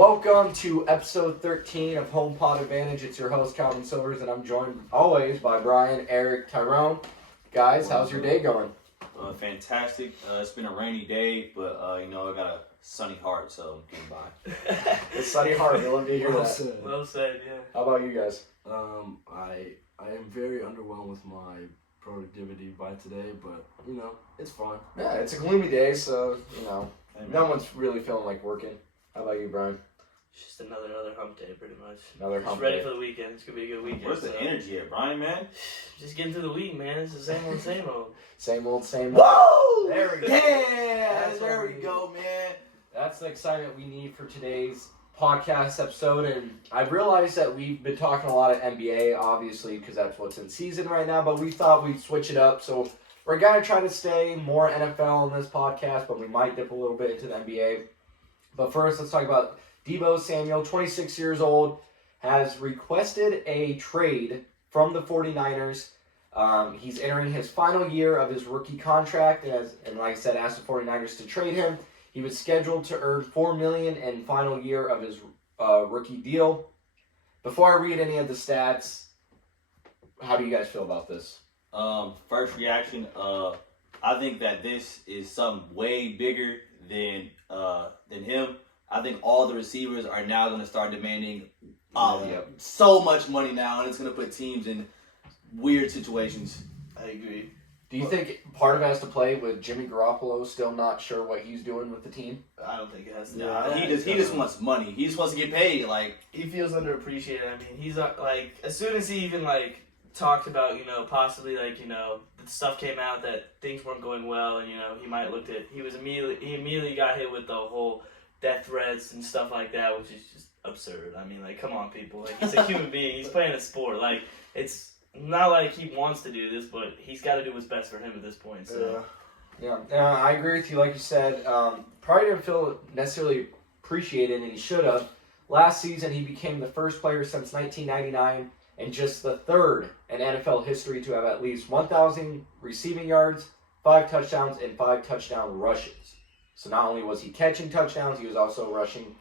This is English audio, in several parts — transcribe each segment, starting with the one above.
Welcome to episode 13 of Home Pod Advantage. It's your host, Calvin Silvers, and I'm joined always by Brian, Eric, Tyrone. Guys, how's your day going? Fantastic. It's been a rainy day, but I got a sunny heart, so I'm getting by. It's sunny heart. I love to hear Well that. said. Well said, yeah. How about you guys? I am very underwhelmed with my productivity by today, but it's fine. Yeah, it's a gloomy day, so no one's really feeling like working. How about you, Brian? It's just another hump day, pretty much. Another Just hump ready day. for the weekend. It's gonna be a good weekend. Where's the energy at, Brian, man? Just getting through the week, man. It's the same old, same old. Same old, same old. Whoa! There we go. Yeah, That's there what we we go, man. That's the excitement we need for today's podcast episode, and I realized that we've been talking a lot of NBA, obviously, because that's what's in season right now, but we thought we'd switch it up, so we're going to try to stay more NFL in this podcast, but we might dip a little bit into the NBA. But first, let's talk about Deebo Samuel, 26 years old, has requested a trade from the 49ers. He's entering his final year of his rookie contract, and like I said, asked the 49ers to trade him. He was scheduled to earn $4 million in final year of his rookie deal. Before I read any of the stats, how do you guys feel about this? First reaction, I think that this is something way bigger than him. I think all the receivers are now going to start demanding so much money now, and it's going to put teams in weird situations. I agree. Do you think part of it has to play with Jimmy Garoppolo still not sure what he's doing with the team? I don't think it has to. Nah, he just wants money. He just wants to get paid. Like, He feels underappreciated. I mean, he's like, as soon as he even talked about possibly the stuff came out that things weren't going well, and he might have looked at he immediately got hit with the whole death threats and stuff like that, which is just absurd. I mean, come on, people. He's a human being. He's playing a sport. It's not like he wants to do this, but he's got to do what's best for him at this point. So. Yeah, I agree with you. Like you said, probably didn't feel necessarily appreciated, and he should have. Last season, he became the first player since 1999 and just the third in NFL history to have at least 1,000 receiving yards, 5 touchdowns, and 5 touchdown rushes. So not only was he catching touchdowns, he was also rushing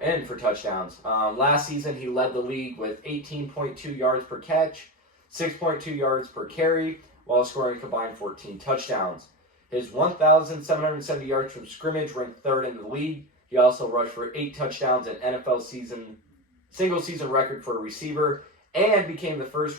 in for touchdowns. Last season, he led the league with 18.2 yards per catch, 6.2 yards per carry, while scoring a combined 14 touchdowns. His 1,770 yards from scrimmage ranked third in the league. He also rushed for 8 touchdowns, an NFL single-season record for a receiver, and became the first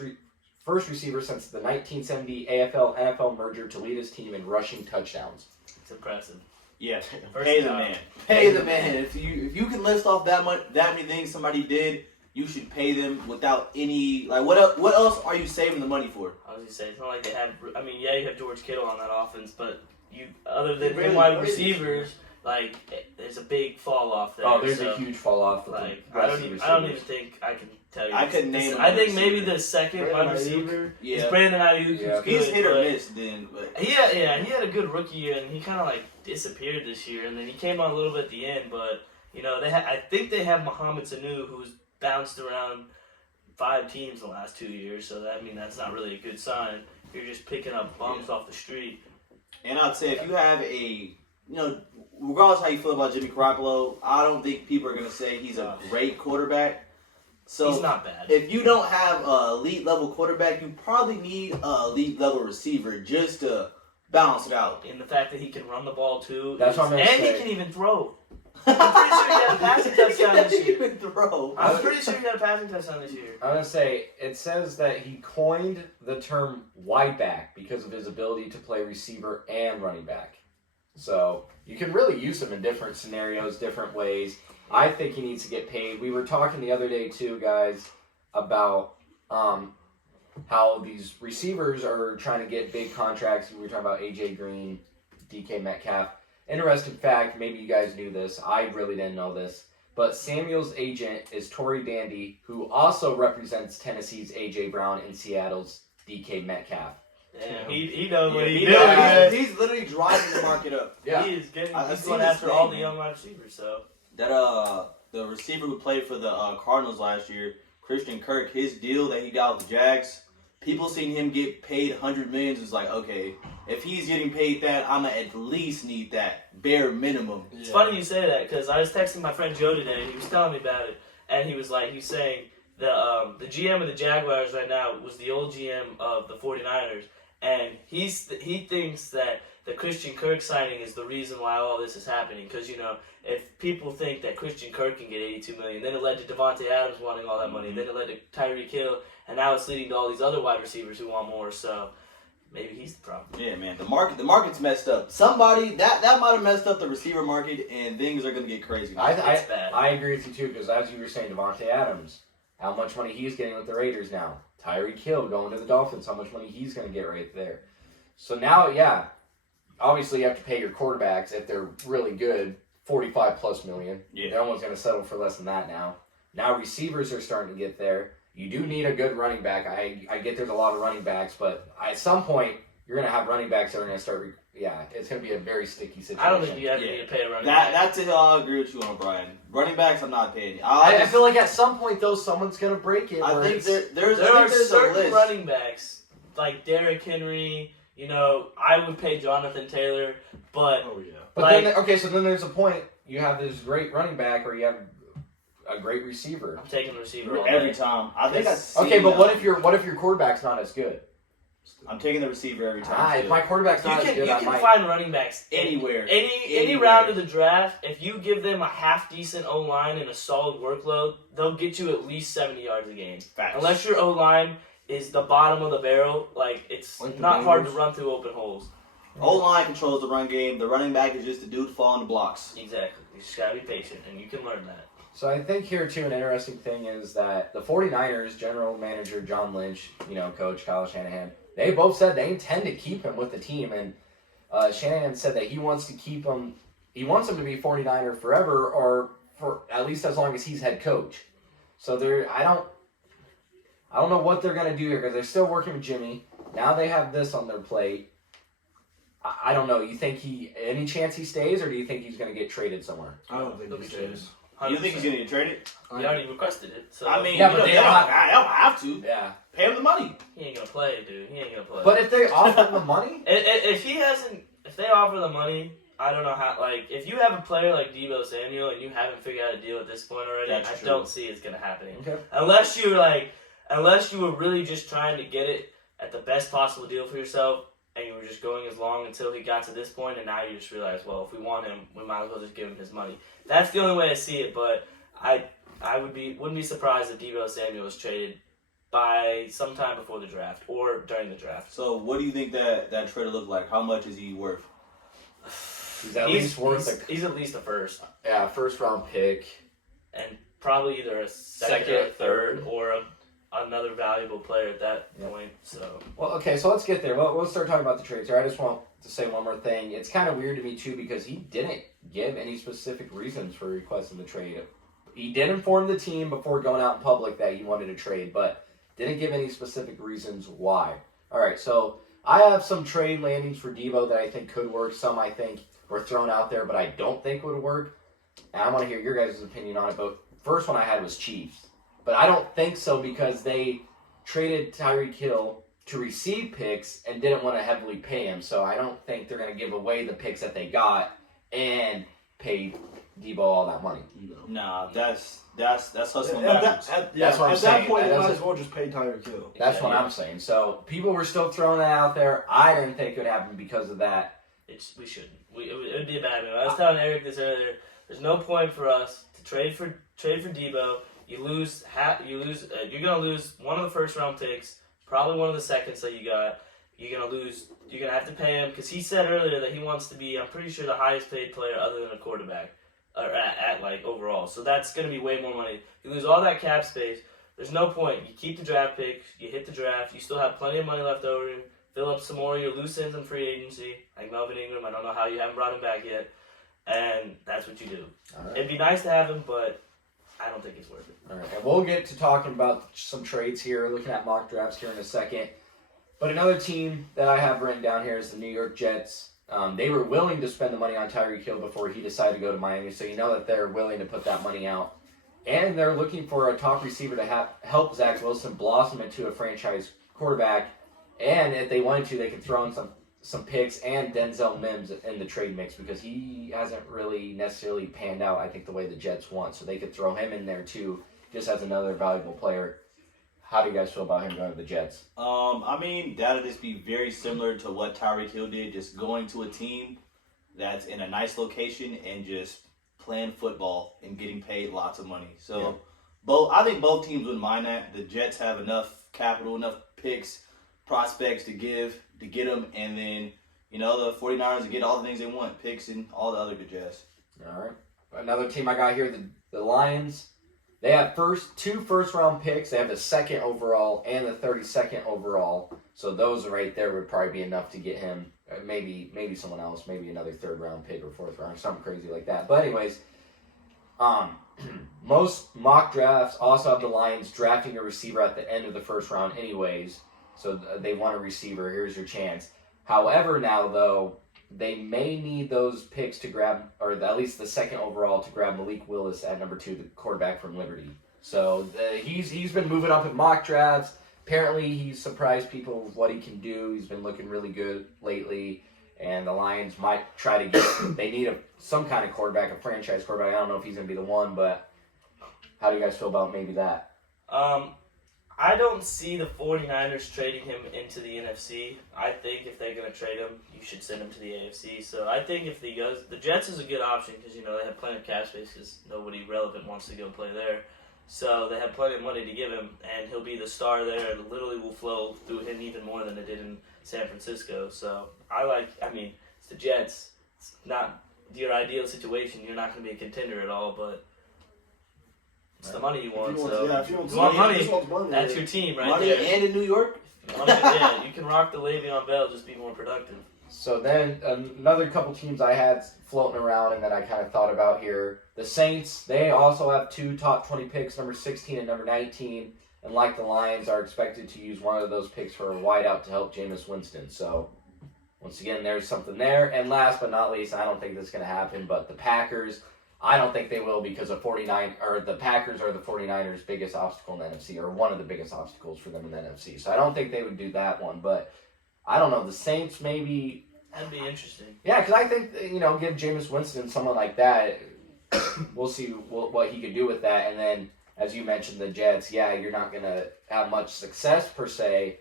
receiver since the 1970 AFL-NFL merger to lead his team in rushing touchdowns. It's impressive. yeah, First pay the down. man. Pay the man. If you can list off that many things somebody did, you should pay them without any what else are you saving the money for? I was gonna say it's not like they have. I mean, yeah, you have George Kittle on that offense, but other than Really, wide receivers, there's a big fall off there. Oh, there's a huge fall off. I don't even think I can tell you. I couldn't name. I think maybe the second Brandon wide receiver is Yeah. Brandon Ayuk, who's good. He's hit or but miss then, but he had a good rookie year, and he kind of disappeared this year, and then he came on a little bit at the end. But I think they have Mohamed Sanu, who's bounced around 5 teams in the last 2 years, so that's not really a good sign. You're just picking up bums off the street. and I'd say if you have regardless how you feel about Jimmy Garoppolo, I don't think people are gonna say he's a great quarterback. So He's not bad. if you don't have a elite level quarterback, you probably need a elite level receiver just to balance it out. In the fact that he can run the ball too, That's what I'm gonna and say. he can even throw. I'm pretty sure he had a passing touchdown this year. Even throw. I'm pretty sure he had a passing touchdown this year. I'm going to say, it says that he coined the term wide back because of his ability to play receiver and running back. So, you can really use him in different scenarios, different ways. I think he needs to get paid. We were talking the other day, too, guys, about how these receivers are trying to get big contracts. We were talking about A.J. Green, DK Metcalf. Interesting fact, maybe you guys knew this. I really didn't know this. But Samuel's agent is Tory Dandy, who also represents Tennessee's A.J. Brown and Seattle's DK Metcalf. Yeah, he knows what He he's doing. does. He's literally driving the market up. Yeah. He is getting. I've He's seen going his after name, all the man. young wide receivers. So That the receiver who played for the Cardinals last year, Christian Kirk, his deal that he got with the Jags people seen him get paid $100 million. It's like, okay, if he's getting paid that, I'ma at least need that bare minimum. It's funny you say that because I was texting my friend Joe today, and he was telling me about it, and he was saying the GM of the Jaguars right now was the old GM of the 49ers, and he thinks that the Christian Kirk signing is the reason why all this is happening. Because, if people think that Christian Kirk can get $82 million, then it led to Devontae Adams wanting all that money, then it led to Tyreek Hill, and now it's leading to all these other wide receivers who want more. So maybe he's the problem. Yeah, man, the market's messed up. Somebody that might have messed up the receiver market, and things are gonna get crazy. It's bad. I agree with you too, because as you were saying, Devontae Adams, how much money he's getting with the Raiders now. Tyreek Hill going to the Dolphins, how much money he's going to get right there. So now, yeah, obviously you have to pay your quarterbacks if they're really good, $45+ million. Yeah. No one's going to settle for less than that now. Now receivers are starting to get there. You do need a good running back. I get there's a lot of running backs, but at some point you're going to have running backs that are going to start. It's going to be a very sticky situation. I don't think you ever need to pay a running back. That's it. I'll agree with you on Brian. Running backs, I'm not paying. I feel like at some point though, someone's going to break it. I think there are certain running backs like Derrick Henry. I would pay Jonathan Taylor, but so then there's a point. You have this great running back, or you have a great receiver. I'm taking the receiver all every day. time. I think but what if your quarterback's not as good? I'm taking the receiver every time. If my quarterback's not as good, you can find running backs anywhere. Any round of the draft. If you give them a half decent O line and a solid workload, they'll get you at least 70 yards a game. Facts. Unless your O line is the bottom of the barrel, it's not hard to run through open holes. O-line controls the run game. The running back is just a dude following the blocks. Exactly. You just gotta be patient, and you can learn that. So I think here, too, an interesting thing is that the 49ers general manager John Lynch, coach Kyle Shanahan, they both said they intend to keep him with the team. And Shanahan said that he wants to keep him. He wants him to be 49er forever, or for at least as long as he's head coach. So I don't know what they're going to do here because they're still working with Jimmy. Now they have this on their plate. I don't know. You think any chance he stays, or do you think he's going to get traded somewhere? I don't think he stays. You think he's going to get traded? He already requested it. So. I mean, but they don't have to. Yeah. Pay him the money. He ain't going to play, dude. He ain't going to play. But if they offer him the money? If they offer the money, I don't know how, if you have a player like Deebo Samuel and you haven't figured out a deal at this point already, I don't see it's going to happen. Okay. Unless you were really just trying to get it at the best possible deal for yourself, and you were just going as long until he got to this point, and now you just realize, well, if we want him, we might as well just give him his money. That's the only way I see it, but I wouldn't be surprised if Deebo Samuel was traded by sometime before the draft or during the draft. So what do you think that trade will look like? How much is he worth? He's at least a first. Yeah, first round pick. And probably either a second or third, or another valuable player at that point. So so let's get there. We'll start talking about the trades here. I just want to say one more thing. It's kind of weird to me too because he didn't give any specific reasons for requesting the trade. He did inform the team before going out in public that he wanted to trade, but didn't give any specific reasons why. All right, so I have some trade landings for Deebo that I think could work. Some I think were thrown out there, but I don't think would work. And I want to hear your guys' opinion on it. But first one I had was Chiefs. But I don't think so because they traded Tyreek Hill to receive picks and didn't want to heavily pay him. So I don't think they're going to give away the picks that they got and pay Deebo all that money. Nah, that's hustling That's what I'm saying. At that point, you might That's as well just pay Tyreek Hill. That's what I'm saying. So people were still throwing that out there. I didn't think it would happen because of that. We shouldn't. It would be a bad move. I was telling Eric this earlier. There's no point for us to trade for Deebo. You're gonna lose one of the first round picks, probably one of the seconds that you got. You're gonna have to pay him because he said earlier that he wants to be, I'm pretty sure, the highest paid player other than a quarterback, or at overall. So that's gonna be way more money. You lose all that cap space. There's no point. You keep the draft pick. You hit the draft. You still have plenty of money left over. Fill up some more of your loose ends in free agency, like Melvin Ingram. I don't know how you haven't brought him back yet, and that's what you do. Right. It'd be nice to have him, but I don't think it's worth it. All right, and we'll get to talking about some trades here, looking at mock drafts here in a second. But another team that I have written down here is the New York Jets. They were willing to spend the money on Tyreek Hill before he decided to go to Miami, so you know that they're willing to put that money out. And they're looking for a top receiver to help Zach Wilson blossom into a franchise quarterback, and if they wanted to, they could throw in some picks and Denzel Mims in the trade mix because he hasn't really necessarily panned out, I think, the way the Jets want. So they could throw him in there too, just as another valuable player. How do you guys feel about him going to the Jets? I mean, that'll just be very similar to what Tyreek Hill did, just going to a team that's in a nice location and just playing football and getting paid lots of money. So I think both teams wouldn't mind that. The Jets have enough capital, enough picks, prospects to get them, and then, the 49ers get all the things they want, picks and all the other good jazz. All right. Another team I got here, the Lions. They have two first-round picks. They have the 2nd overall and the 32nd overall. So those right there would probably be enough to get him. Maybe someone else, maybe another 3rd-round pick or 4th round, something crazy like that. But anyways, most mock drafts also have the Lions drafting a receiver at the end of the 1st round anyways. So they want a receiver. Here's your chance. However, now, though, they may need those picks to grab, or at least the 2nd overall, to grab Malik Willis at number 2, the quarterback from Liberty. So he's been moving up in mock drafts. Apparently, he's surprised people with what he can do. He's been looking really good lately. And the Lions might try to get, they need some kind of quarterback, a franchise quarterback. I don't know if he's going to be the one, but how do you guys feel about maybe that? I don't see the 49ers trading him into the NFC. I think if they're going to trade him, you should send him to the AFC. So I think if the Jets is a good option because, they have plenty of cap space because nobody relevant wants to go play there. So they have plenty of money to give him, and he'll be the star there, and literally will flow through him even more than it did in San Francisco. So it's the Jets. It's not your ideal situation. You're not going to be a contender at all, but it's the money you want. If you want money, money, that's your team right Money there. and in New York? You can rock the Le'Veon Bell, just be more productive. So then another couple teams I had floating around and that I kind of thought about here. The Saints, they also have 2 top 20 picks, number 16 and number 19. And like the Lions, are expected to use one of those picks for a wideout to help Jameis Winston. So once again, there's something there. And last but not least, I don't think this is going to happen, but the Packers, I don't think they will because the Packers are the 49ers' biggest obstacle in the NFC, or one of the biggest obstacles for them in the NFC. So I don't think they would do that one, but I don't know. The Saints maybe. That'd be interesting. Yeah, because I think, give Jameis Winston someone like that. We'll see what he could do with that. And then, as you mentioned, the Jets, you're not going to have much success per se,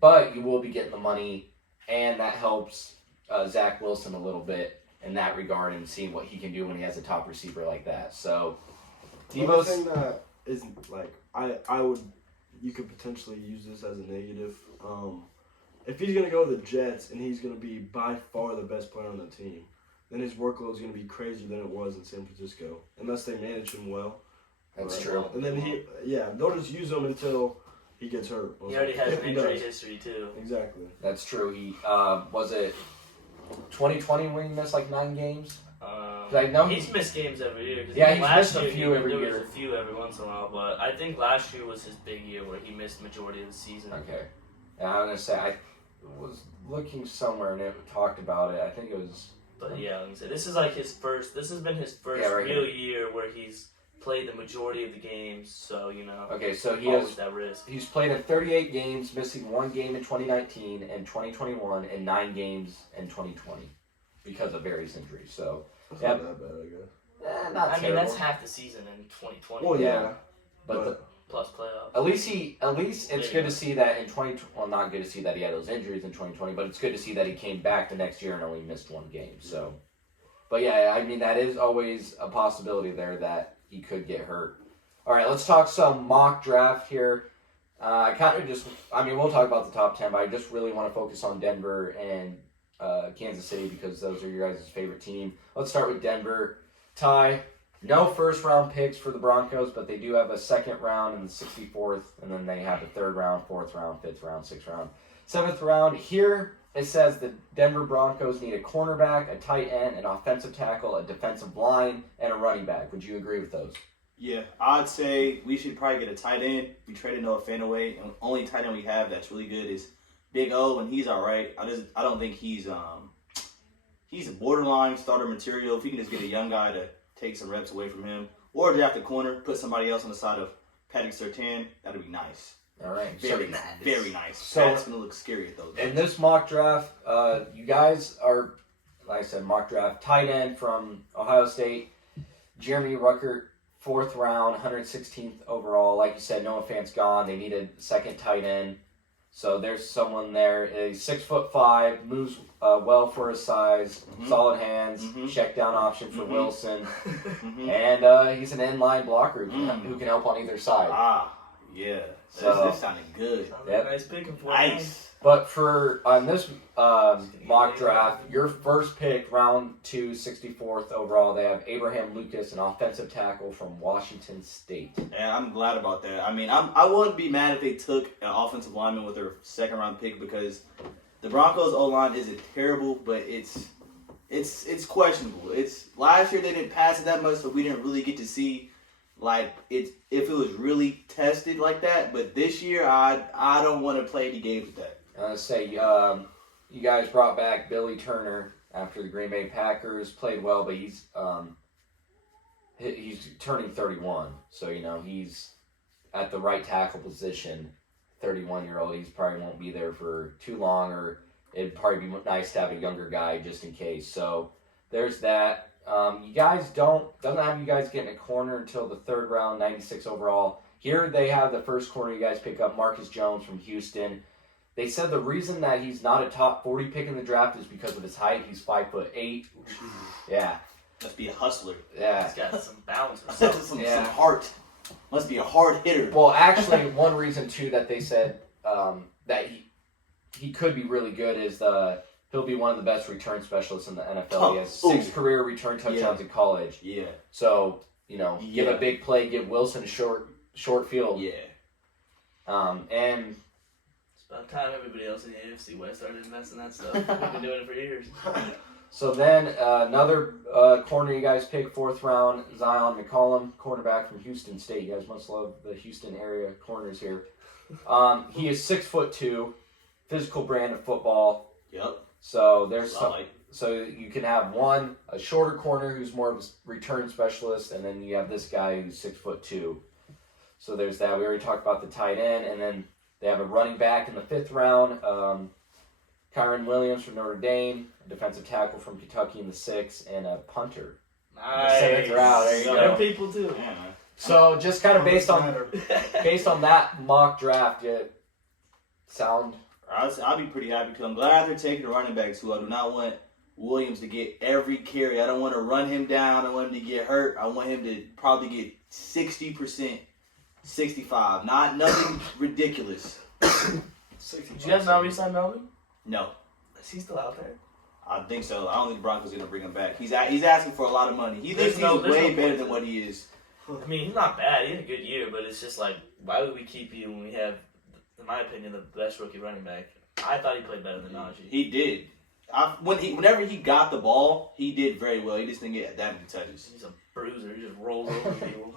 but you will be getting the money, and that helps Zach Wilson a little bit in that regard and seeing what he can do when he has a top receiver like that. So, Deebo, thing that is you could potentially use this as a negative. If he's gonna go to the Jets and he's gonna be by far the best player on the team, then his workload is gonna be crazier than it was in San Francisco, unless they manage him well. That's true. And then they'll just use him until he gets hurt. He already has an injury history too. Exactly. That's true. He was it 2020 when he missed like 9 games? I know he's missed games every year. Yeah, he's missed a few every year. There was a few every once in a while, but I think last year was his big year where he missed the majority of the season. Okay. And I'm going to say, I was looking somewhere and it talked about it. I think it was... But like I said, this has been his first real year where he's played the majority of the games, so, Okay, so that risk. He's played in 38 games, missing 1 game in 2019 and 2021, and 9 games in 2020 because of various injuries. So... That's not that bad, I guess. Not I terrible. mean, that's half the season in 2020. Well, yeah. But plus playoffs. At least it's good to see that in 2020. Well, not good to see that he had those injuries in 2020, but it's good to see that he came back the next year and only missed 1 game. So, but that is always a possibility there that he could get hurt. All right, let's talk some mock draft here. We'll talk about the top 10, but I just really want to focus on Denver and Kansas City because those are your guys' favorite team. Let's start with Denver. Ty, no first-round picks for the Broncos, but they do have a 2nd round and the 64th, and then they have the 3rd round, 4th round, 5th round, 6th round, 7th round. Here it says the Denver Broncos need a cornerback, a tight end, an offensive tackle, a defensive line, and a running back. Would you agree with those? Yeah, I'd say we should probably get a tight end. We traded Noah Fant away, and the only tight end we have that's really good is Big O, and he's all right. I don't think he's a borderline starter material. If you can just get a young guy to take some reps away from him, or draft a corner, put somebody else on the side of Patrick Surtain, that'd be nice. All right. Very nice. Very nice. So- That's going to look scary at those. In this mock draft, you guys are, like I said, mock draft tight end from Ohio State, Jeremy Ruckert, 4th round, 116th overall. Like you said, Noah Fant's gone. They needed second tight end. So there's someone there. He's 6'5", moves well for his size, solid hands, check down option for Wilson, and he's an inline blocker who can help on either side. Yeah. So- This sounded good. Yep. Nice picking for Nice. But on this mock draft, your first pick, round 2, 64th overall, they have Abraham Lucas, an offensive tackle from Washington State. Yeah, I'm glad about that. I mean, I wouldn't be mad if they took an offensive lineman with their second round pick because the Broncos O-line isn't terrible, but it's questionable. Last year they didn't pass it that much, so we didn't really get to see if it was really tested like that. But this year, I don't want to play any games with that. I was say, you guys brought back Billy Turner after the Green Bay Packers, played well, but he's turning 31, so he's at the right tackle position. 31-year-old, he probably won't be there for too long, or it'd probably be nice to have a younger guy just in case. So there's that. You guys doesn't have you guys getting a corner until the 3rd round, 96 overall. Here they have the first corner you guys pick up, Marcus Jones from Houston. They said the reason that he's not a top 40 pick in the draft is because of his height. He's 5'8". Yeah. Must be a hustler. Yeah. He's got some bounce or some something. heart. Must be a hard hitter. Well, actually, one reason too that they said that he could be really good is he'll be one of the best return specialists in the NFL. He has 6 career return touchdowns in college. Yeah. So give a big play, give Wilson a short field. Yeah. And It's about time everybody else in the AFC West started investing in that stuff. We've been doing it for years. so then another corner you guys pick, 4th round, Zion McCollum, cornerback from Houston State. You guys must love the Houston area corners here. He is 6'2", physical brand of football. Yep. So so you can have a shorter corner who's more of a return specialist, and then you have this guy who's 6'2". So there's that. We already talked about the tight end, and then they have a running back in the 5th round, Kyron Williams from Notre Dame, a defensive tackle from Kentucky in the 6th, and a punter. Nice. The 7th round. There you Other go. people too. Yeah. So just kind of based on that mock draft, sound. I'll be pretty happy because I'm glad they're taking the running backs who I do not want Williams to get every carry. I don't want to run him down. I don't want him to get hurt. I want him to probably get 60%, 65%. Nothing ridiculous. Did you guys not re-sign Melvin? No. Is he still out there? I think so. I don't think the Broncos are going to bring him back. He's asking for a lot of money. He thinks There's he's no way point better to than it. what he is. I mean, he's not bad. He had a good year, but it's just like, why would we keep you when we have, in my opinion, the best rookie running back? I thought he played better than Najee. He did. Whenever he got the ball, he did very well. He just didn't get that many touches. He's a bruiser. He just rolls over people.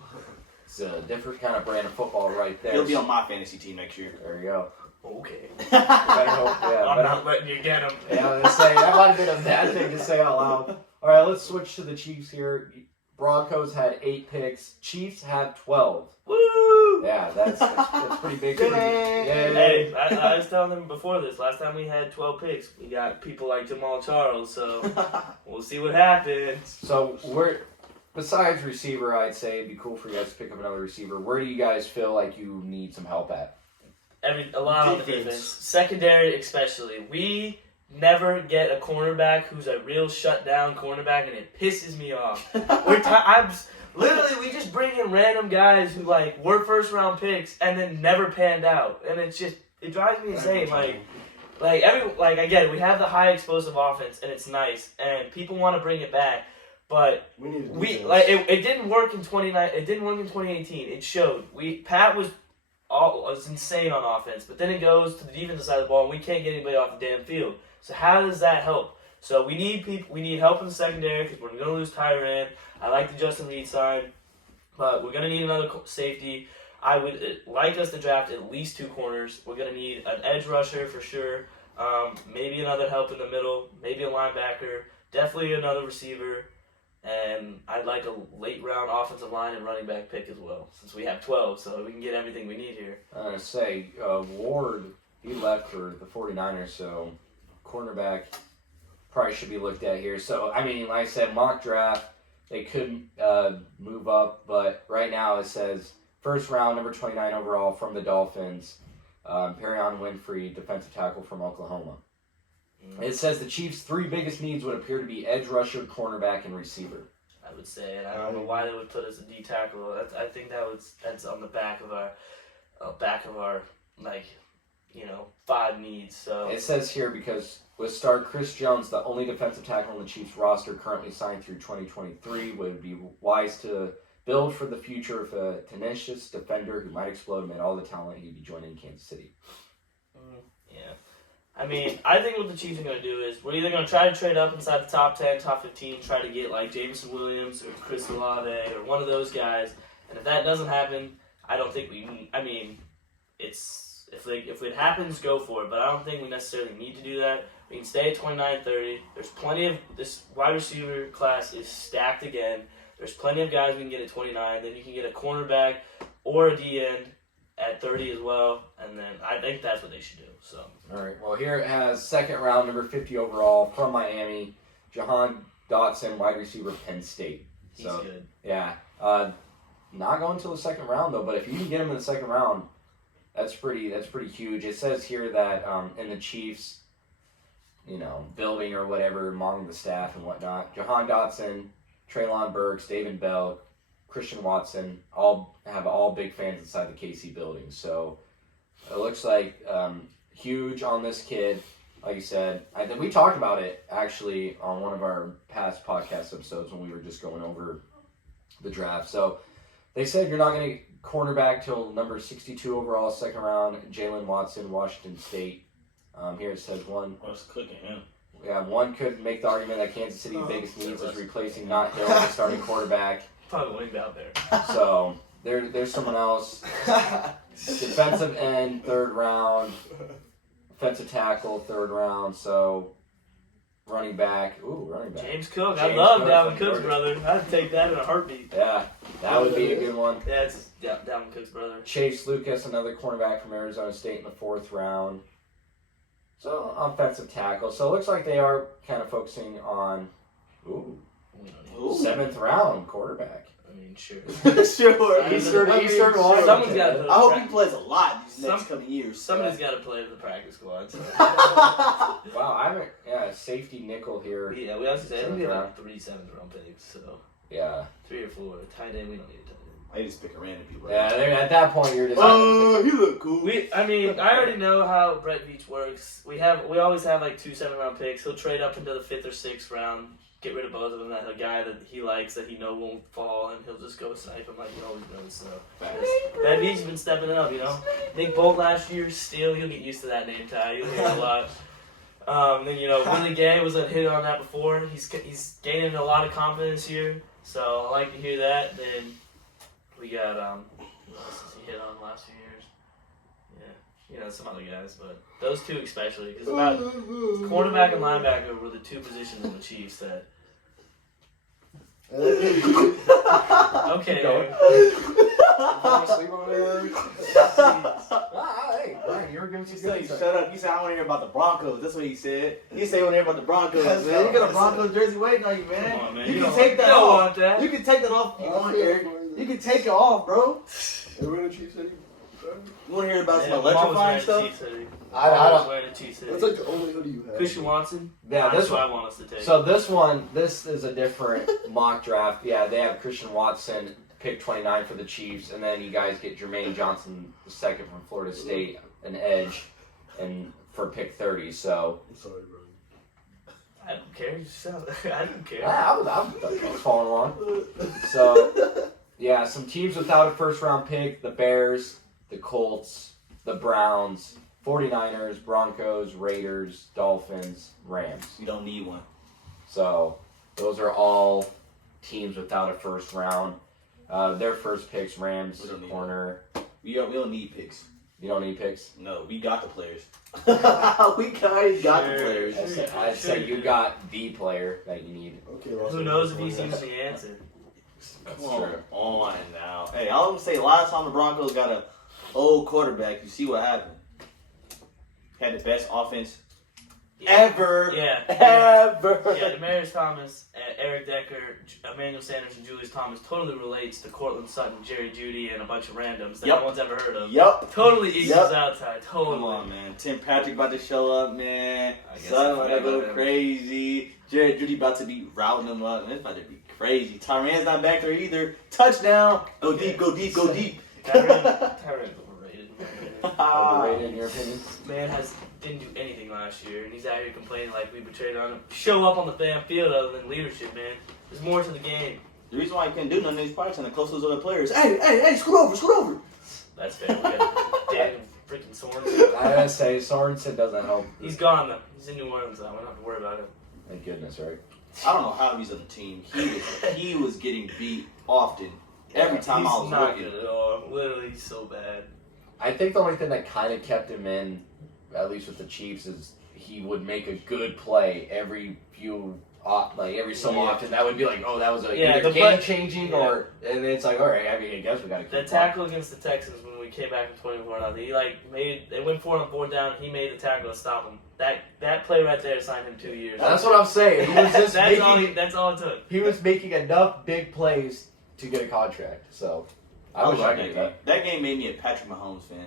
It's a different kind of brand of football right there. He'll be on my fantasy team next year. There you go. Okay. Better hope, yeah. I'm not letting you get him. Yeah, I was gonna say that might have been a bad thing to say out loud. All right, let's switch to the Chiefs here. Broncos had 8 picks. Chiefs have 12. Woo! Yeah, that's pretty big. For you. Yeah. Hey, I was telling them before this. Last time we had 12 picks, we got people like Jamal Charles, so we'll see what happens. So besides receiver, I'd say it'd be cool for you guys to pick up another receiver. Where do you guys feel like you need some help at? A lot on the defense. Secondary especially. We never get a cornerback who's a real shutdown cornerback, and it pisses me off. We just bring in random guys who were first round picks and then never panned out, and it drives me insane. I get it. We have the high explosive offense, and it's nice, and people want to bring it back, but it didn't work in 2018. It showed. Pat was insane on offense, but then it goes to the defensive side of the ball, and we can't get anybody off the damn field. So how does that help? So we need help in the secondary because we're going to lose Tyron. I like the Justin Reed sign, but we're going to need another safety. I would like us to draft at least 2 corners. We're going to need an edge rusher for sure. Maybe another help in the middle. Maybe a linebacker. Definitely another receiver. And I'd like a late round offensive line and running back pick as well, since we have 12, so we can get everything we need here. I'm going to say, Ward, he left for the 49ers, so cornerback probably should be looked at here. So, I mean, like I said, mock draft, they could move up, but right now it says first round, number 29 overall from the Dolphins, Perion Winfrey, defensive tackle from Oklahoma. It says the Chiefs' 3 biggest needs would appear to be edge rusher, cornerback, and receiver. I would say, and I don't know why they would put us a D tackle. I think that's on the back of our like, 5 needs. So it says here because with star Chris Jones, the only defensive tackle on the Chiefs roster currently signed through 2023, would be wise to build for the future of a tenacious defender who might explode amid all the talent he'd be joining Kansas City. Yeah. I mean, I think what the Chiefs are going to do is we're either going to try to trade up inside the top 10, top 15, try to get like Jameson Williams or Chris Olave or one of those guys. And if that doesn't happen, I don't think it's if it happens, go for it. But I don't think we necessarily need to do that. We can stay at 29, 30. There's plenty of this wide receiver class is stacked again. There's plenty of guys we can get at 29. Then you can get a cornerback or a D end at 30 as well, and then I think that's what they should do. So. All right. Well, here it has second round, number 50 overall from Miami, Jahan Dotson, wide receiver, Penn State. So, he's good. Yeah. Not going until the second round though, but if you can get him in the second round, that's pretty huge. It says here that in the Chiefs, building or whatever, among the staff and whatnot, Jahan Dotson, Treylon Burks, David Bell, Christian Watson, all big fans inside the KC building. So it looks like huge on this kid. Like you said, we talked about it actually on one of our past podcast episodes when we were just going over the draft. So they said you're not going to cornerback till number 62 overall, second round, Jalen Watson, Washington State. Here it says one. What's cooking him? Yeah, one could make the argument that Kansas City's biggest needs is replacing Not Hill as starting quarterback. Probably winged out there. So there's someone else. Defensive end, third round. Offensive tackle, third round. So running back. James Cook. I love Dalvin Cook's brother. I'd take that in a heartbeat. Yeah, that would be a good one. Yeah, it's Dalvin Cook's brother. Chase Lucas, another cornerback from Arizona State in the fourth round. So offensive tackle. So it looks like they are kind of focusing on seventh round quarterback. I mean, sure. Sure. Eastern Washington. Someone's got to. I hope he plays a lot these next coming years. Somebody's got to play for the practice squad. So. Wow, I haven't. Safety nickel here. Yeah, we also said we have like 3 7th round picks, so. Yeah. 3 or 4. Tight end, we don't need a tight end. I just pick a random people. Yeah, at that point you're just. He look cool. I already know how Brett Veach works. We always have like 2 7th-round picks. He'll trade up into the 5th or 6th round, get rid of both of them. That a guy that he likes that he knows won't fall, and he'll just go snipe him like he always does. So Brett Veach's been stepping up, Nick Bolt last year, still he'll get used to that name tag. You'll hear it a lot. Then Willie Gay was a hit on that before. He's gaining a lot of confidence here, so I like to hear that. Then. We got, who else has he hit on the last few years? Yeah, some other guys, but those two especially. Because about quarterback and linebacker were the 2 positions in the Chiefs that. Okay. Hey, Brian, you were giving some good Shut up. He said, I want to hear about the Broncos. That's what he said. He said, I want to hear about the Broncos, man. You got a Broncos jersey waiting on you, man. Come on, man. You can take that off. Want that. You can take that off if you want, Eric. You can take it off, bro. We're in the Chiefs City. You want to hear about some Mom was electrifying wearing a stuff? Chiefs hoodie. I Mom was don't. wearing a Chiefs hoodie. That's like the only hoodie you have. Christian Watson. Yeah, That's this what one. I want us to take. So this is a different mock draft. Yeah, they have Christian Watson, pick 29 for the Chiefs, and then you guys get Jermaine Johnson, the second from Florida State, an edge, and for pick 30. So I'm sorry, bro. I don't care. I don't care. I was following along. So yeah, some teams without a first round pick: the Bears, the Colts, the Browns, 49ers, Broncos, Raiders, Dolphins, Rams. You don't need one. So those are all teams without a first round. Their first picks: Rams, We don't need corner. We don't need picks. You don't need picks? No, we got the players. We already got the players. I'd say you got the player that you need. Okay, Who knows if he's using the answer? That's Come true. on now. Hey, I was gonna say last time the Broncos got an old quarterback, you see what happened. Had the best offense ever. Yeah. Ever. Yeah, Demaryius Thomas, Eric Decker, Emmanuel Sanders, and Julius Thomas totally relates to Cortland Sutton, Jerry Jeudy, and a bunch of randoms that Yep. no one's ever heard of. Yup. Totally equals Yep. outside. Totally. Come on, man. Tim Patrick about to show up, man. I guess Sutton I about to forgot go about him. crazy. Jared Judy about to be routing them up. Man, it's about to be crazy. Tyran's not back there either. Touchdown. Go deep, go deep, go deep. Tyran's overrated. Overrated in your opinion? Man didn't do anything last year, and he's out here complaining like we betrayed on him. Show up on the damn field other than leadership, man. There's more to the game. The reason why he couldn't do nothing is probably trying to close those other players. Hey, scoot over. That's fair. We got Daniel freaking Sorensen. I gotta say, Sorensen doesn't help. He's gone though. He's in New Orleans now. We don't have to worry about him. Thank goodness, right? I don't know how he's on the team. He was getting beat often. Every time I was He's not looking. good at all. Literally, he's so bad. I think the only thing that kind of kept him in, at least with the Chiefs, is he would make a good play every few, every so Yeah. often. That would be like, oh, that was Yeah, either the play- game-changing yeah. or, and it's like, all right, I mean, I guess we got to keep That going. tackle against the Texans when we came back from 24-0, they went for it on 4th down. He made the tackle to stop him. That play right there signed him 2 years. That's what I'm saying. He was just that's all it took. he was making enough big plays to get a contract. So I wish I love could that do game. That game made me a Patrick Mahomes fan.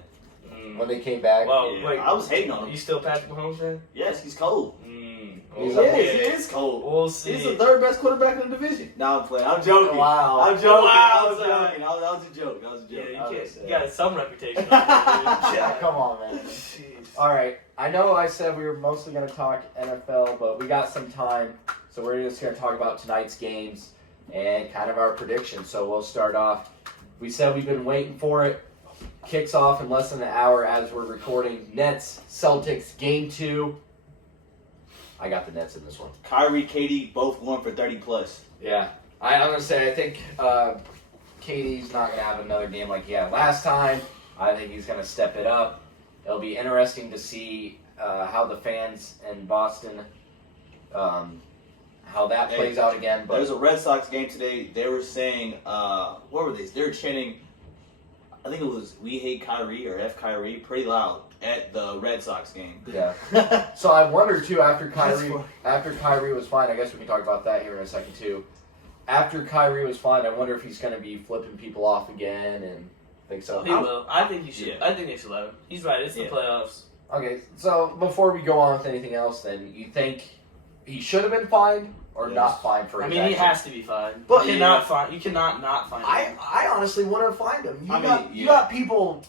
When they came back, Well, Yeah, wait, I was hating on him. You still Patrick Mahomes fan? Yes, he's cold. He's He up is cold. We'll see. He's the third best quarterback in the division. No, I'm playing. I'm joking. Wow. I'm joking. Wow, I was son. joking. That was a joke. That was a Yeah, joke. you I was can't. just You saying. got some reputation. yeah, come on, man. Jeez. All right. I know I said we were mostly going to talk NFL, but we got some time, so we're just going to talk about tonight's games and kind of our predictions. So we'll start off. We said we've been waiting for it. Kicks off in less than an hour as we're recording. Nets, Celtics, Game 2. I got the Nets in this one. Kyrie, KD, both going for 30 plus. Yeah. I'm going to say I think KD's not going to have another game like he had last time. I think he's going to step it up. It'll be interesting to see how the fans in Boston, how that plays out again. But There's a Red Sox game today. They were saying, what were they? They were chanting, I think it was "We Hate Kyrie" or "F Kyrie" pretty loud at the Red Sox game. yeah. So I wonder too after That's Kyrie was fine. I guess we can talk about that here in a second too. After Kyrie was fine, I wonder if he's going to be flipping people off again and think so. He will. I think you should. Yeah. I think they should let him. He's right. It's the Yeah. playoffs. Okay, so before we go on with anything else, then you think he should have been fined or Yes. not fined for I his mean, he actions? has to be fined. But- you cannot fine. You cannot not fine him. I honestly wouldn't have fined him. You Yeah. got people,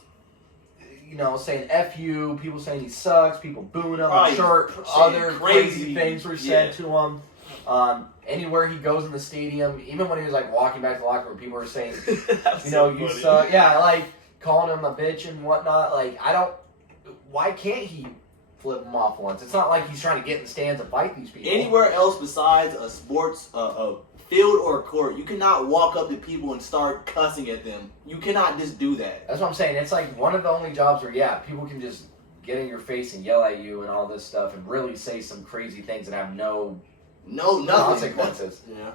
saying "F you," people saying he sucks, people booing him. I'm Probably sure saying other crazy crazy- things were said yeah. to him. Anywhere he goes in the stadium, even when he was like walking back to the locker room, people were saying, That's you so you funny. suck. Yeah, like calling him a bitch and whatnot. Like, why can't he flip him off once? It's not like he's trying to get in the stands and fight these people. Anywhere else besides a sports a field or a court, you cannot walk up to people and start cussing at them. You cannot just do that. That's what I'm saying. It's like one of the only jobs where, people can just get in your face and yell at you and all this stuff and really say some crazy things and have no Nothing. consequences. Yeah.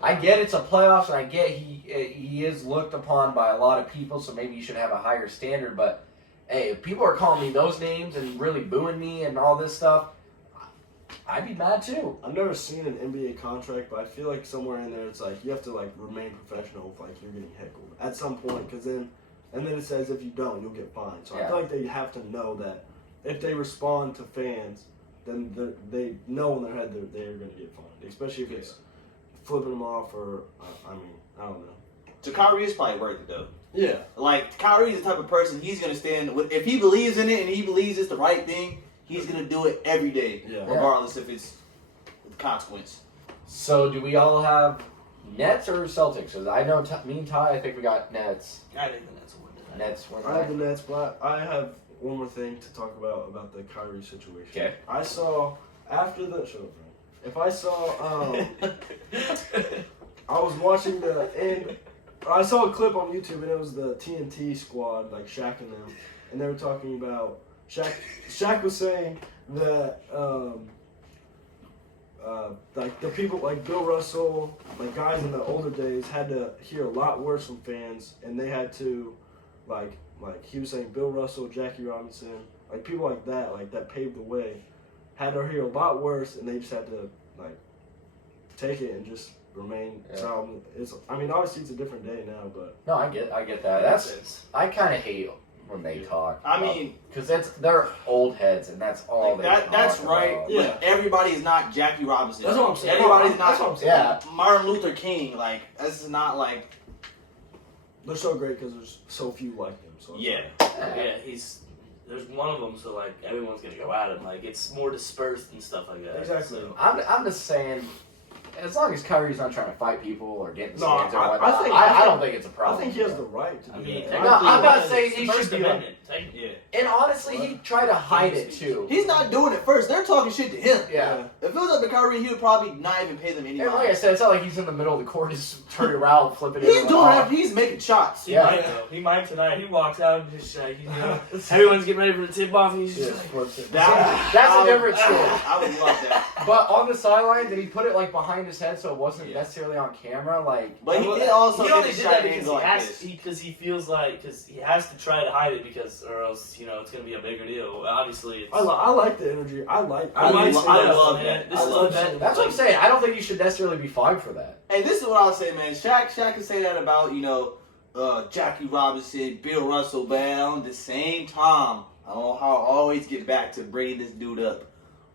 I get it's a playoffs, and I get he is looked upon by a lot of people, so maybe you should have a higher standard. But hey, if people are calling me those names and really booing me and all this stuff, I'd be mad too. I've never seen an NBA contract, but I feel like somewhere in there it's like you have to like remain professional if like you're getting heckled at some point, because then it says if you don't, you'll get fined. So I feel like they have to know that if they respond to fans, then they know in their head that they're going to get fined, especially if it's flipping them off or I don't know. So Kyrie is probably worth it though. Yeah. Like Kyrie's the type of person he's gonna stand with. If he believes in it and he believes it's the right thing, he's gonna do it every day, Yeah. regardless if it's with consequence. So do we all have Nets or Celtics? 'Cause I know me and Ty, I think we got Nets. I think the Nets will win tonight. Nets win. I have the Nets, but I have one more thing to talk about the Kyrie situation. Okay. I saw after the shut up, Frank. If I saw I was watching the end. I saw a clip on YouTube and it was the TNT squad like shacking them, and they were talking about Shaq was saying that like the people like Bill Russell, like guys in the older days had to hear a lot worse from fans, and they had to like he was saying Bill Russell, Jackie Robinson, like people like that paved the way, had to hear a lot worse, and they just had to like take it and just remain silent. I mean, obviously it's a different day now, but No, I get that. I kind of hate when they talk. I mean, because they're old heads, and that's all they talk that's right. about. Yeah. But everybody is not Jackie Robinson. That's what I'm saying. Everybody's That's not what I'm saying. Yeah. Martin Luther King. Like, this is not like. they're so great because there's so few like them. So it's Yeah. Yeah, there's one of them, so like everyone's gonna go at him. Like it's more dispersed and stuff like that. Exactly. So, I'm just saying, as long as Kyrie's not trying to fight people or get in the No, stands or I whatnot, think- I don't think it's a I problem. think he has the right to do I mean, that. technically, No, I'm not it's saying the he First should be Amendment. Technically. Yeah. And honestly, he tried to hide it too. He's not doing it first. They're talking shit to him. Yeah. If it was up to Kyrie, he would probably not even pay them any And like I mind. said, it's not like he's in the middle of the court just turning around, flipping it. He's around. doing it after he's making shots. He Yeah. might though. He might tonight. He walks out and just everyone's getting ready for the tip off, and he's Yeah, just like, flips it. That- That's a I different would- story. I would love that. But on the sideline, did he put it like behind his head so it wasn't Yeah. necessarily on camera? Like, But he did also he get only the did shot that because angle he like has this. because he feels like because he has to try to hide it because or else it's gonna be a bigger deal. Obviously, it's, I like the energy. I love man. that. This I is love that. that's what I'm saying. I don't think you should necessarily be fined for that. Hey, this is what I'll say, man. Shaq can say that about, Jackie Robinson, Bill Russell, but at the same time, I don't know how I always get back to bringing this dude up.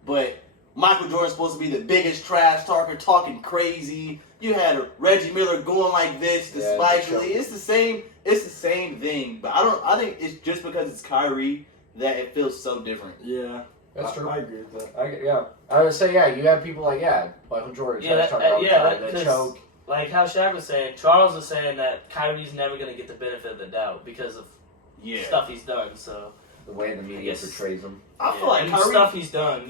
But Michael Jordan's supposed to be the biggest trash talker, talking crazy. You had Reggie Miller going like this to Yeah, Spike sure. Lee. It's the same thing. But I think it's just because it's Kyrie that it feels so different. Yeah, That's true. I agree with that. I would say, you have people like, Michael Jordan, Yeah, talking that- all the yeah, time, that- that 'cause- choke. like how Shaq was saying. Charles was saying that Kyrie's never gonna get the benefit of the doubt because of Yeah. stuff he's done. So The way the media guess- portrays him. I feel like and Kyrie, stuff he's done.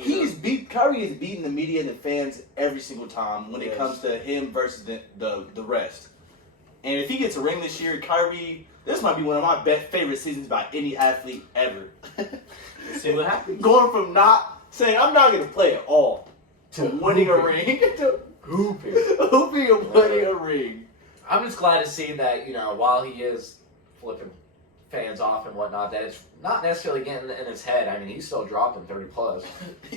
Kyrie is beating the media and the fans every single time when it Yes. comes to him versus the rest. And if he gets a ring this year, Kyrie, this might be one of my favorite seasons by any athlete ever. See what happens. Going from not saying I'm not going to play at all to winning a ring to Hooping. hooping and winning a ring. I'm just glad to see that, while he is flipping fans off and whatnot, that it's not necessarily getting in his head. I mean, he's still dropping 30 plus.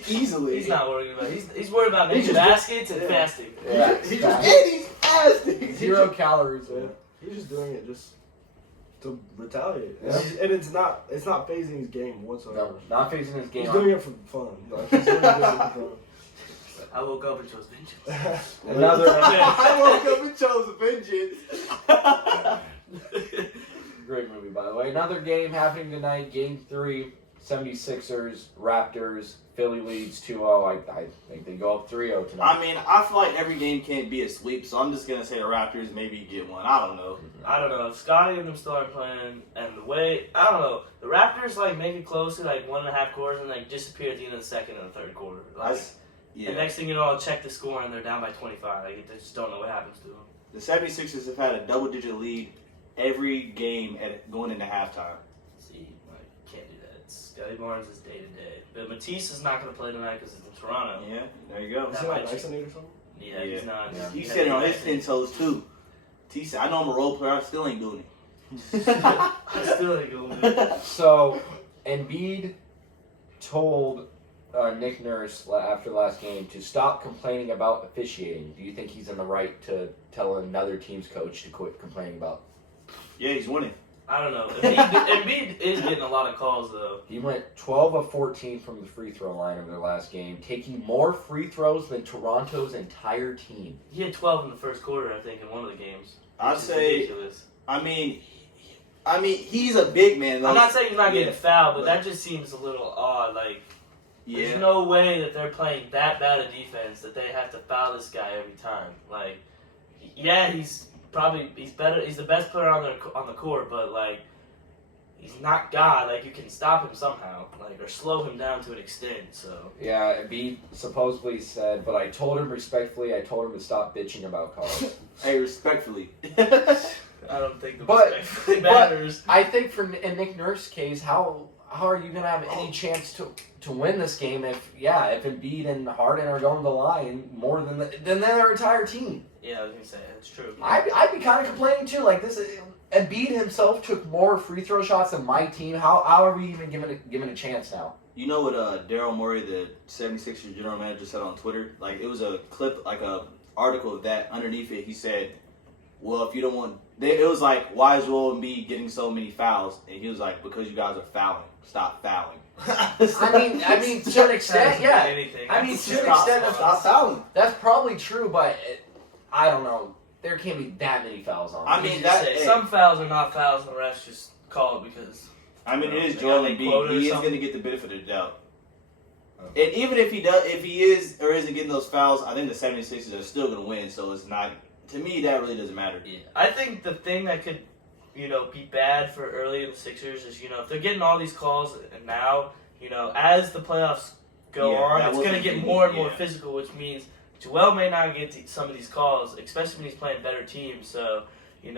Easily. He's not worried about. He's worried about He's making just- baskets and yeah. fasting. Yeah, He just- fast. And he's fasting. 0 calories. Yeah. He's just doing it just to retaliate, Yeah. and it's not phasing his game whatsoever. No, not facing his game. He's doing it for fun. Like, he's doing it for I woke up and chose vengeance. fun. Another. I woke up and chose vengeance. Great movie, by the way. Another game happening tonight. Game 3. 76ers, Raptors. Philly leads 2-0. I think they go up 3-0 tonight. I mean, I feel like every game can't be a sweep, so I'm just going to say the Raptors maybe get one. I don't know. I don't know if Scotty and them start playing, and the way I don't know, the Raptors make it close to 1.5 quarters and disappear at the end of the second and the third quarter. Yeah. The next thing you know, I'll check the score and they're down by 25. I just don't know what happens to them. The 76ers have had a double-digit lead every game going into halftime. See, can't do that. Scotty Barnes is day to day, but Matisse is not going to play tonight because it's in Toronto. Yeah, there you go. Is he on isolate or something? Yeah, he's not. Yeah. He's sitting on his 10 toes, too. T said, I know I'm a role player, I still ain't doing it. I still ain't going. So, Embiid told Nick Nurse after the last game to stop complaining about officiating. Do you think he's in the right to tell another team's coach to quit complaining about? Yeah, he's winning. I don't know. Embiid is getting a lot of calls though. He went 12 of 14 from the free throw line over their last game, taking more free throws than Toronto's entire team. He had 12 in the first quarter, I think, in one of the games. I'd which is say, ridiculous. I mean, he's a big man, though. I'm not saying he's not getting Yeah. fouled, but that just seems a little odd. Yeah. There's no way that they're playing that bad a defense that they have to foul this guy every time. Yeah, he's better. He's the best player on the court, but he's not God. You can stop him somehow, or slow him down to an extent. So Yeah, Embiid supposedly said, but I told him respectfully, I told him to stop bitching about calls. Hey, respectfully. I don't think the But- respect really but- matters. I think in Nick Nurse's case, how are you gonna have any chance to win this game if Embiid and Harden are going to the line more than their entire team? Yeah, I was gonna say that's true. I'd be kind of complaining too. Like this, Embiid himself took more free throw shots than my team. How are we even given a chance now? You know what Daryl Morey, the 76ers general manager, said on Twitter? Like, it was a clip, like a article of that. Underneath it, he said, well, if you don't want... It was like, why is Joel Embiid getting so many fouls? And he was like, because you guys are fouling. Stop fouling. I mean, to an extent, yeah. Anything. I mean, to an Stop extent, fouling. that's probably true, but I don't know. There can't be that many fouls on. I mean, that... some fouls are not fouls, and the refs just call it because... I mean, it is they Joel got a Embiid. quota or He is something. going to get the benefit of the doubt. And even if he is or isn't getting those fouls, I think the 76ers are still going to win. So it's not, to me, that really doesn't matter. Yeah. I think the thing that could, be bad for early in the Sixers is, if they're getting all these calls and now, as the playoffs go on, it's going to get more and more physical, which means Joel may not get to some of these calls, especially when he's playing better teams. So, he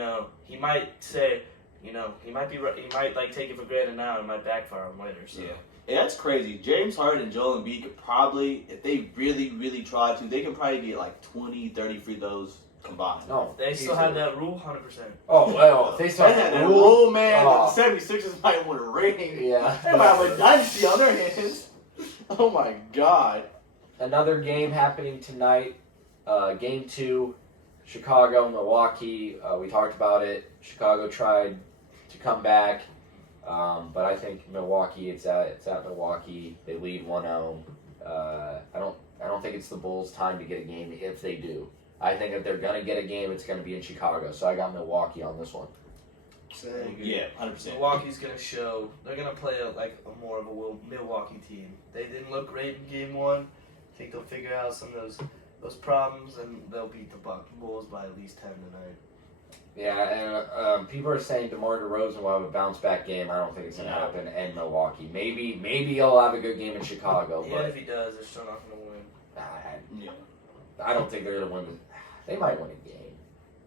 might say, he might take it for granted now and it might backfire on later. So. Yeah, that's crazy. James Harden and Joel Embiid could probably, if they really, really try to, they can probably get like 20, 30 free throws combined. No, They still have that rule, 100%. Oh well, if they They start had that that rule. rule, man. Oh. The 76ers might want a ring. Yeah. They might have a dynasty on their hands. Oh my God. Another game happening tonight. Game 2, Chicago, Milwaukee. We talked about it. Chicago tried to come back, but I think Milwaukee. It's at Milwaukee. They lead 1-0. I don't think it's the Bulls' time to get a game if they do. I think if they're gonna get a game, it's gonna be in Chicago. So I got Milwaukee on this one. Same. Yeah, 100%. Milwaukee's going to show, they're going to play a more of a Milwaukee team. They didn't look great in game 1. I think they'll figure out some of those problems and they'll beat the Bulls by at least 10 tonight. Yeah, and people are saying DeMar DeRozan will have a bounce back game. I don't think it's gonna No. happen. And Milwaukee, maybe he'll have a good game in Chicago, Even but if he does, they're still not going to win. I don't think they're gonna win. They might win a game.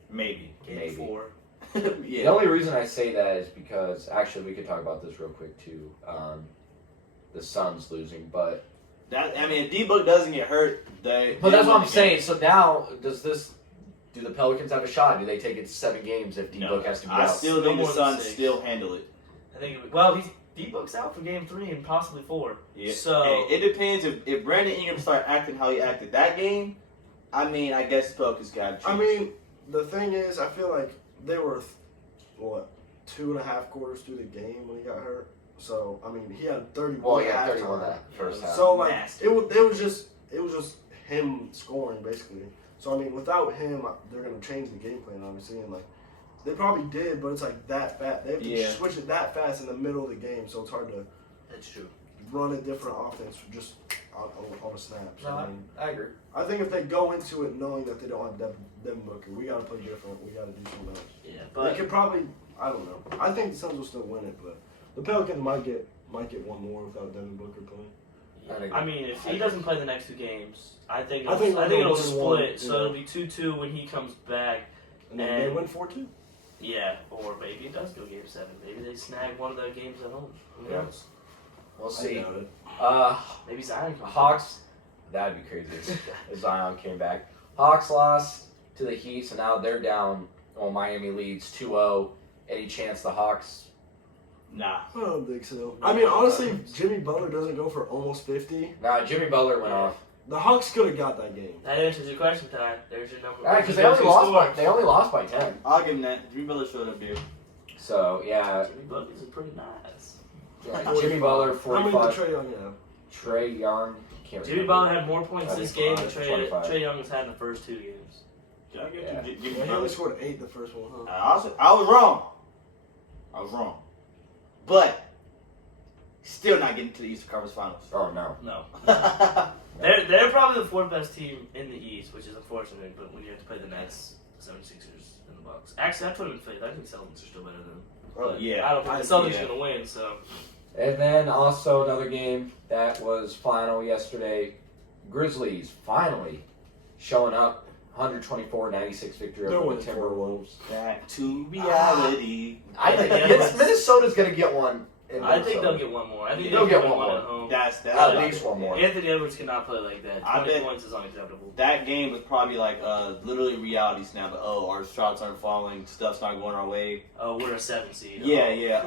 Maybe. Game Maybe. 4. The Yeah. only reason I say that is because actually we could talk about this real quick too. The Suns losing, but If D-Book doesn't get hurt, that's what I'm saying. So now, do the Pelicans have a shot? Do they take it to 7 games if D-Book has to be I out? still think the more than Suns 6. still handle it. I think D-Book's out for game 3 and possibly 4. Yeah. So Hey, it depends if Brandon Ingram start acting how he acted that game. I guess the Pelicans got to I mean, the thing is, I feel like they were, 2.5 quarters through the game when he got hurt. So, he had 31 Well, yeah, at 31 halftime. that first half. So, Nasty. it was just him scoring, basically. So, without him, they're going to change the game plan, obviously. And, they probably did, but it's, that fast. They have to switch it that fast in the middle of the game, so it's hard to that's true. run a different offense just on a snap. So, I agree. I think if they go into it knowing that they don't have Devin Booker, we got to play different. We got to do something else. Yeah, They but could probably, I don't know. I think the Suns will still win it, but the Pelicans might get one more without Devin Booker playing. if he doesn't play the next 2 games, I think I think it'll one and split. one, So yeah. it'll be 2-2 when he comes back. And then they win 4-2. Yeah, or maybe it does go game 7. Maybe they snag one of their games at home. Who Yeah. knows? We'll I see. doubt it. Maybe Zion comes Hawks. That'd be crazy if Zion came back. Hawks lost to the Heat, so now they're down. Well, Miami leads 2-0. Any chance the Hawks? Nah. I don't think so. Honestly, if Jimmy Butler doesn't go for almost 50, Nah, Jimmy Butler went off. the Hawks could have got that game. That answers your question, Ty. There's your number. Because there's your score. they only lost by 10. I'll give him that. Jimmy Butler showed up here. So yeah, Jimmy Butler's a pretty nice. Jimmy Butler How many did 45. Trae Young have? Trey Young. Can't Jimmy remember. Butler had more points I this think game than 25. Trey Young has had in the first 2 games. Did I get Yeah. Jimmy He only Butler? scored 8 the first one, huh? I was wrong. But still not getting to the Eastern Conference Finals. Oh no. No. They're probably the 4th best team in the East, which is unfortunate, but when you have to play the Nets, the 76ers, and the Bucks. Actually, I put them in fifth. I think the Celtics are still better than them. But yeah. I don't think the Celtics are going to win, so. And then also another game that was final yesterday. Grizzlies finally showing up. 124-96 victory They're over winning the 4-1. Timberwolves. Back to reality. I think Yeah. Minnesota's going to get one. In I think they'll Minnesota. get one more. I think They'll they'll get get one one more. at home. That's At least one more. Anthony Edwards cannot play like that. I 20 bet- points is unacceptable. That game was probably like literally reality snap. Our shots aren't falling, stuff's not going our way. Oh, we're a 7 seed. Yeah.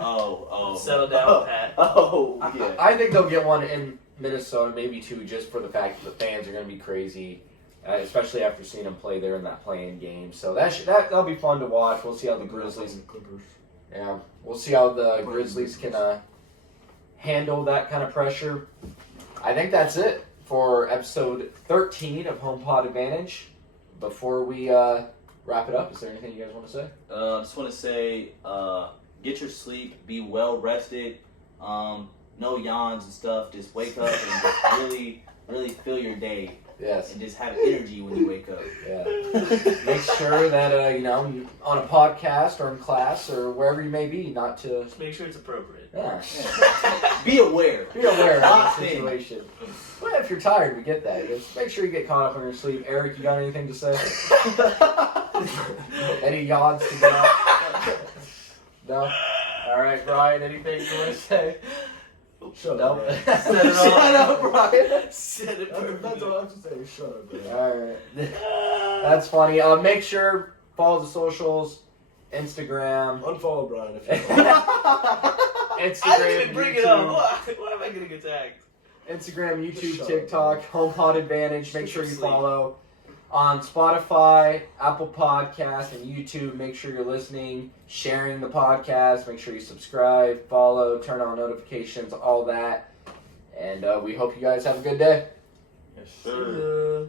Settle down, Pat. Yeah. I think they'll get one in Minnesota, maybe two, just for the fact that the fans are going to be crazy, especially after seeing them play there in that playing game. So that'll be fun to watch. We'll see how the Grizzlies. Clippers. Yeah, we'll see how the Grizzlies can handle that kind of pressure. I think that's it for episode 13 of HomePod Advantage. Before we wrap it up, is there anything you guys want to say? I just want to say, get your sleep, be well rested, no yawns and stuff. Just wake up and just really, really feel your day, Yes. and just have energy when you wake up. Yeah. Make sure that on a podcast or in class or wherever you may be, not to. Just make sure it's appropriate. Yeah. Be aware. Be aware of Not the me. situation. Well, if you're tired, we get that. Just make sure you get caught up on your sleep. Eric, you got anything to say? Any yawns to get out? No? All right, Brian, anything you want to say? Shut No. up, man. Set it off. Shut up, Brian. Said it That's perfectly. all I have to say. Shut up, man. All right. That's funny. Make sure follow the socials, Instagram. Unfollow Brian if you want. Instagram, I didn't even bring it up. YouTube. Why am I getting attacked? Instagram, YouTube, Shut up, TikTok, HomePod Advantage. Make sure you Sleep. follow on Spotify, Apple Podcasts, and YouTube. Make sure you're listening, sharing the podcast. Make sure you subscribe, follow, turn on notifications, all that. And we hope you guys have a good day. Yes, See sir. ya.